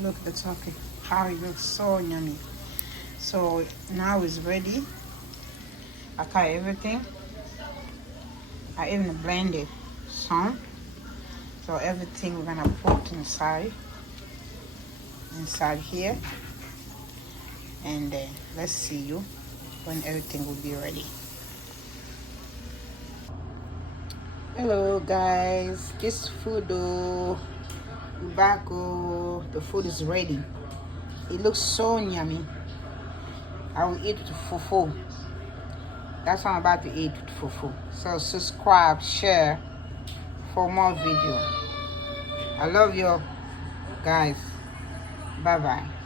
Look at the turkey, how it looks so yummy. So now it's ready. I cut everything. I even blended some. So everything we're gonna put inside here, and let's see you when everything will be ready. Hello guys, this food back, the food is ready. It looks so yummy. I will eat with fufu. That's what I'm about to eat with fufu. So subscribe, share for more video. I love you guys. Bye bye.